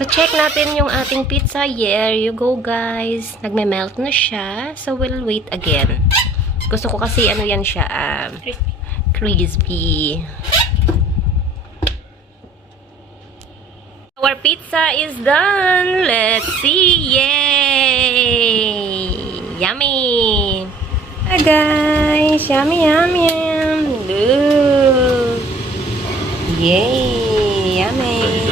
So, check natin yung ating pizza. Here you go, guys. Nagme-melt na siya. So, we'll wait again. Gusto ko kasi, ano yan siya, crispy. Our pizza is done. Let's see. Yay! Yummy! Hi, guys. Yummy, yummy, yummy. Look. Yay! Yummy!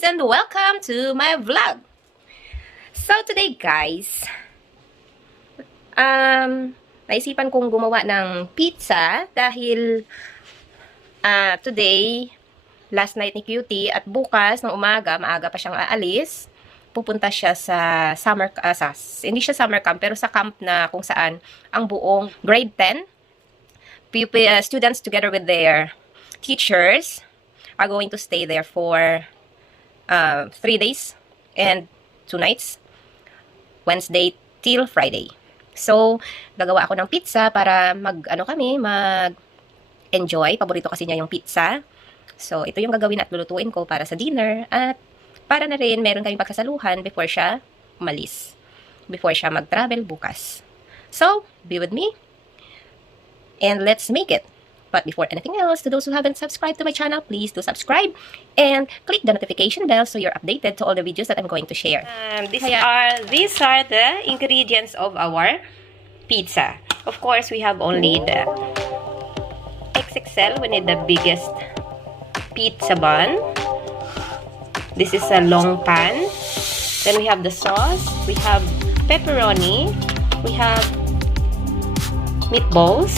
And welcome to my vlog. So today, guys, naisipan kong gumawa ng pizza dahil today, last night ni Cutie, at bukas ng umaga, maaga pa siyang aalis, pupunta siya sa summer, hindi siya summer camp, pero sa camp na kung saan ang buong grade 10 students together with their teachers are going to stay there for 3 days and 2 nights, Wednesday till Friday. So, gagawa ako ng pizza para mag-enjoy. Paborito kasi niya yung pizza. So, ito yung gagawin at lulutuin ko para sa dinner. At para na rin, meron kaming pagkasaluhan before siya umalis. Before siya mag-travel bukas. So, be with me. And let's make it. But before anything else, to those who haven't subscribed to my channel, please do subscribe and click the notification bell so you're updated to all the videos that I'm going to share. These are the ingredients of our pizza. Of course, we have only the XXL. We need the biggest pizza bun. This is a long pan. Then we have the sauce. We have pepperoni. We have meatballs.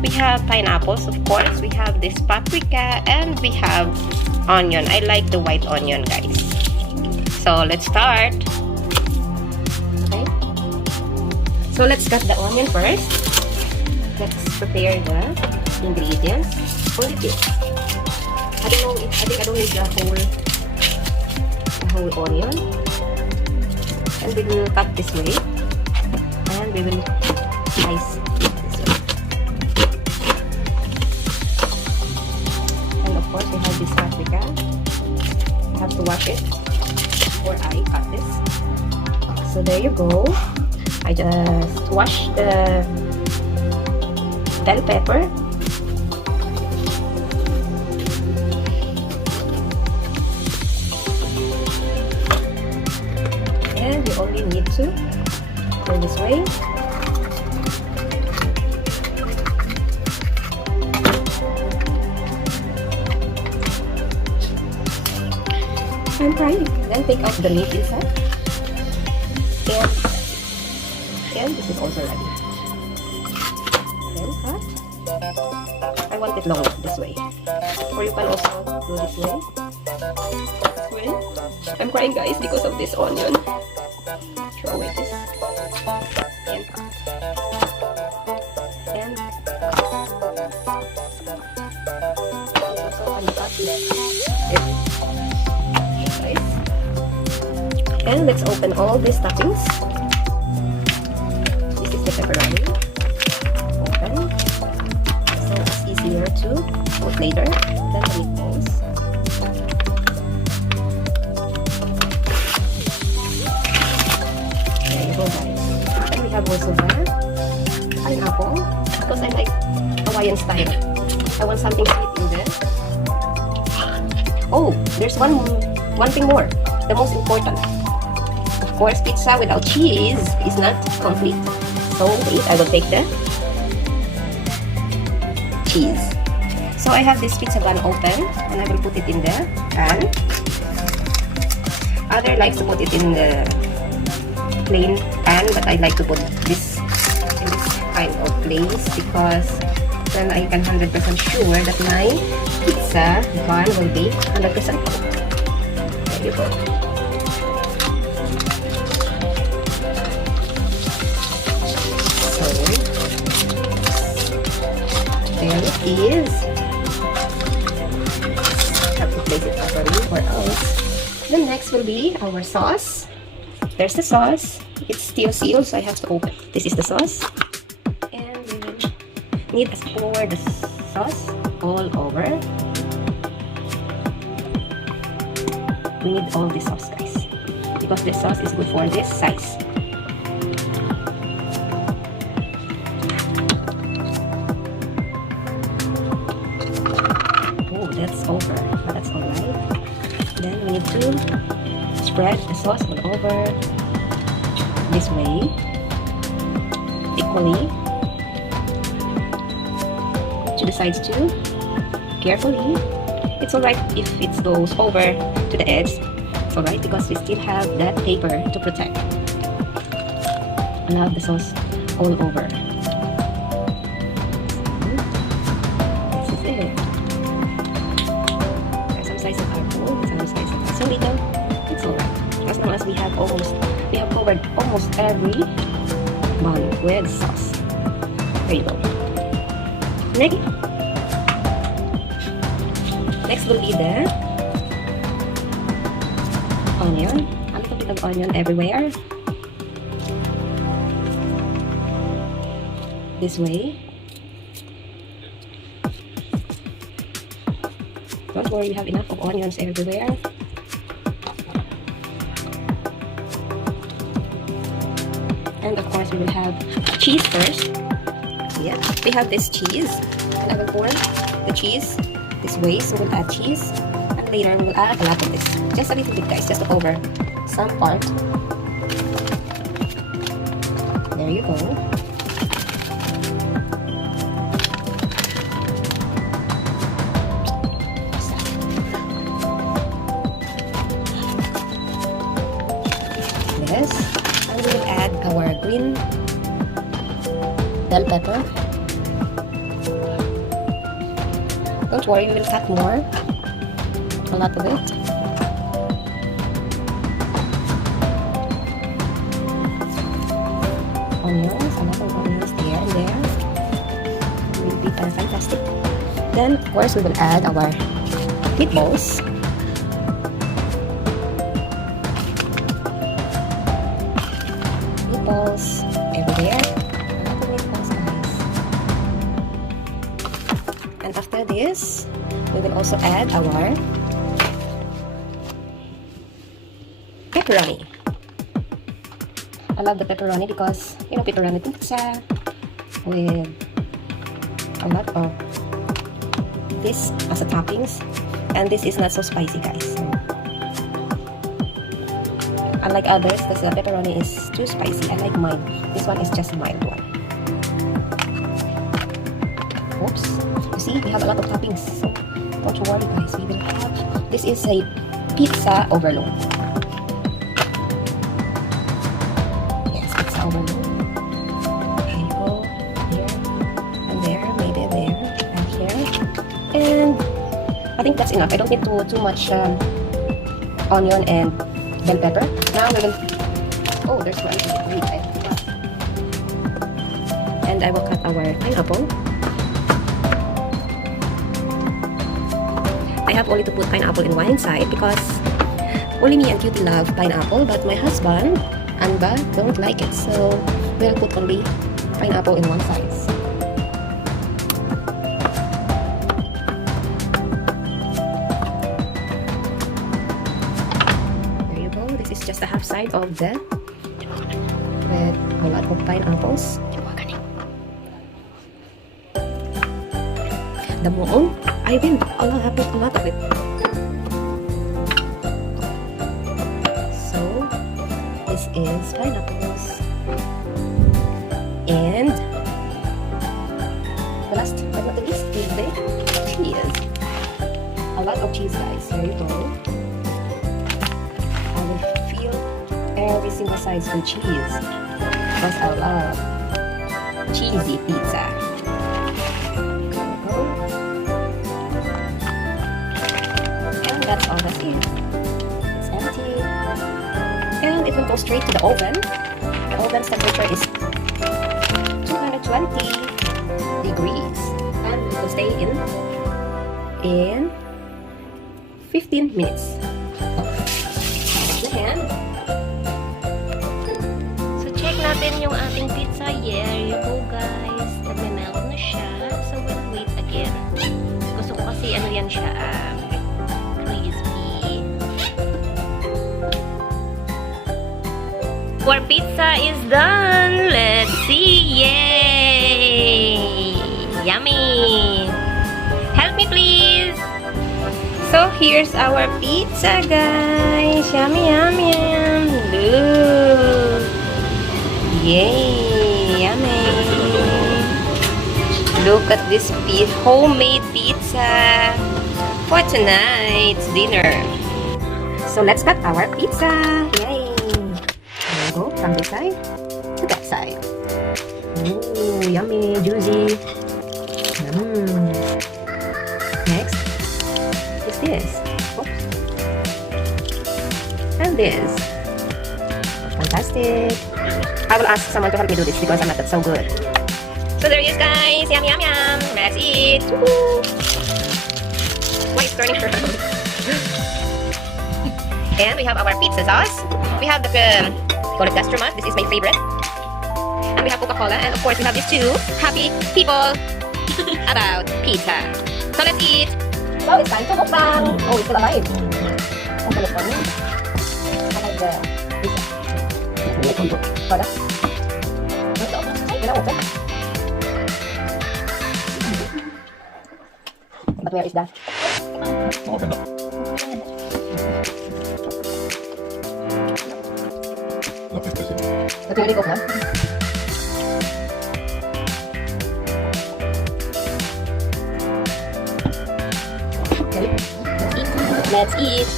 We have pineapples, of course. We have this paprika, and we have onion. I like the white onion, guys. So, let's start. Okay. So, let's cut the onion first. Let's prepare the ingredients. Only this. I think I don't need the whole onion. And we will cut this way. And we will slice. Of course, we have this paprika. I have to wash it before I cut this. So there you go. I just wash the bell pepper. And you only need to go this way. And fry it. Then take out the meat inside. And this is also ready. Then cut. I want it long this way. Or you can also do this way. Well, I'm crying, guys, because of this onion. Throw away this. And cut. And also cut this. And let's open all these toppings. This is the pepperoni. Open. So it's easier to put later than the meatballs. There you go, guys. And we have also the pineapple. Because I like Hawaiian style. I want something sweet in there. Oh, there's one thing more. The most important. Of course, pizza without cheese is not complete. So wait, I will take the cheese. So I have this pizza bun open and I will put it in the pan. Other likes to put it in the plain pan, but I like to put this in this kind of place because then I can 100% sure that my pizza bun will be 100% cooked. There you go. There it is. Have to place it properly or else. The next will be our sauce. There's the sauce. it's still sealed, so I have to open. This is the sauce. And we will need to pour the sauce all over. We need all this sauce, guys, because this sauce is good for this size. Oh, that's over, but that's alright. Then we need to spread the sauce all over this way, equally to the sides too, carefully. It's alright if it goes over to the edge. It's alright because we still have that paper to protect. Allow the sauce all over. This is it. There's some slices are full, some slices are so little. It's alright. As long as we have covered almost every bowl with sauce. There you go. Next will be the onion. A little bit of onion everywhere. This way. Don't worry, we have enough of onions everywhere. And of course, we will have cheese first. Yeah, we have this cheese. And I will pour the cheese this way, so we'll add cheese. And later, we'll add a lot of this. Just a little bit, guys, just to cover some part. There you go. Yes. And we will add our green bell pepper. Don't worry, we will cut more. A lot of it. Onions, a lot of onions there and there. It will be fantastic. Then, of course, we will add our meatballs. Meatballs everywhere. A lot of meatballs, guys. And after this, we will also add our pepperoni. I love the pepperoni because, you know, pepperoni pizza with a lot of this as a toppings. And this is not so spicy, guys. So, unlike others, because the pepperoni is too spicy. I like mine. This one is just a mild one. Oops. You see, we have a lot of toppings. So, don't worry, guys. We will have... This is a pizza overload. Yes, pizza overload. There you go. Here. And there. Maybe there. And here. And I think that's enough. I don't need too much onion and bell pepper. Now we will... Oh, there's one. Wait, I forgot. And I will cut our pineapple. I have only to put pineapple in one side because only me and Cutie love pineapple, but my husband and Ba don't like it, so we'll put only pineapple in one side. There you go. This is just the half side of the with a lot of pineapples. The moong, I will put a lot of it. So this is pineapples, and the last but not the least is the cheese. A lot of cheese, guys. Here you go. I will fill every single size with cheese because I love cheesy pizza. That's all that's it. It's empty. And it will go straight to the oven. The oven's temperature is 220 degrees. And it will stay in 15 minutes. Wash the hand. So natin yung ating pizza. There you go, guys. Nagme-melt na siya. So, we'll wait again. Gusto ko kasi ano yan siya, crispy. Our pizza is done. Let's see. Yay! Yummy! Help me, please. So, here's our pizza, guys. Yummy, yummy, yum. Look. Yay! Yummy. Look at this homemade pizza for tonight's dinner. So, let's cut our pizza. Yay! There we go. From this side to that side. Ooh, yummy, juicy. Next is this. Oops. And this. Fantastic. I will ask someone to help me do this because I'm not that so good. So there it is, guys. Yum, yum, yum. Let's eat. Woo! Why it's turning around? And we have our pizza sauce. We have the call it gastromat. This is my favorite. And we have Coca-Cola. And of course, we have these two happy people about pizza. So let's eat. So it's time to mukbang. Oh, it's still alive. Ang kulit pa niya. Kapag pizza. Pada. But where is that? But where did it go, huh? Let's eat.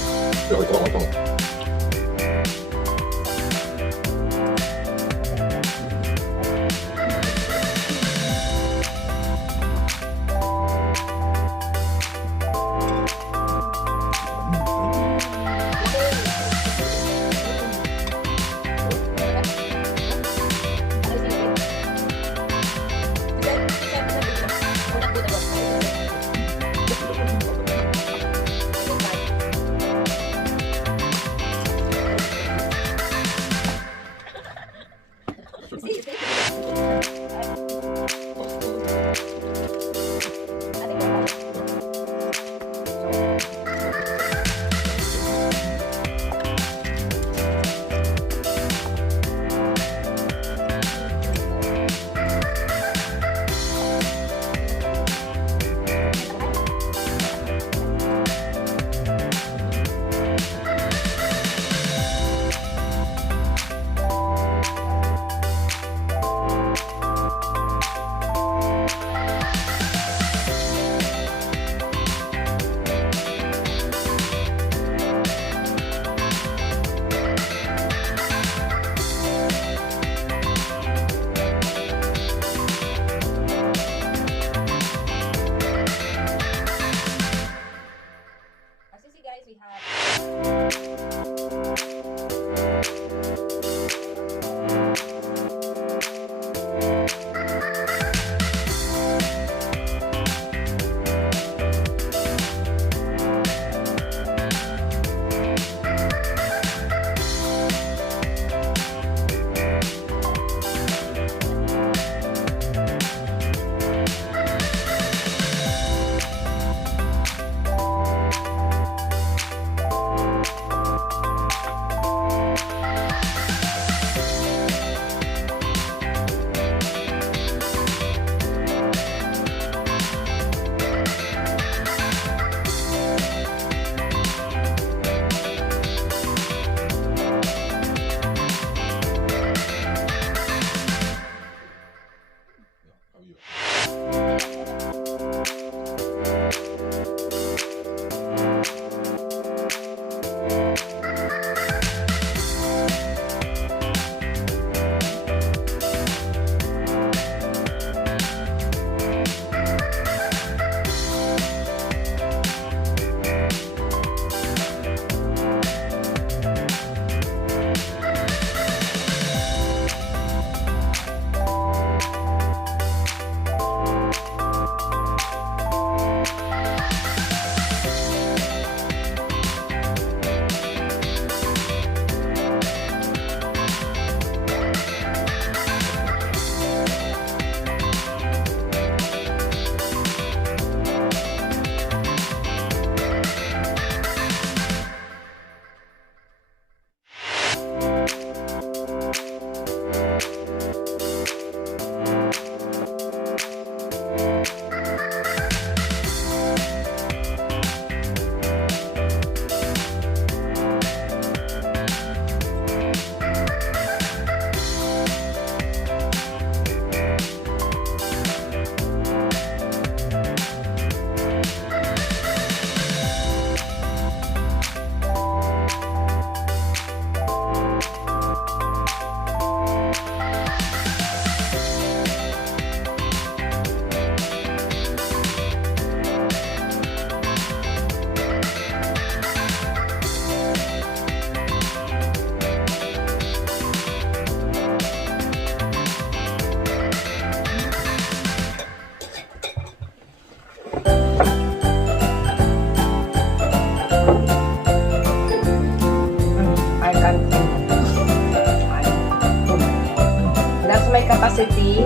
capacity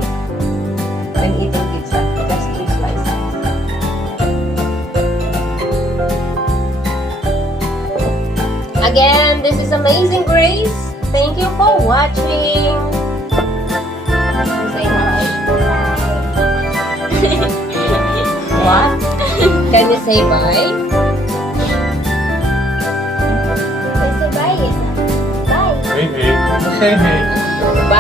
when eating pizza. Just 2 slices. Again, this is Amazing Grace. Thank you for watching. Say hi. What? Can you say bye? Bye. Hey, hey. Hey, hey. Bye.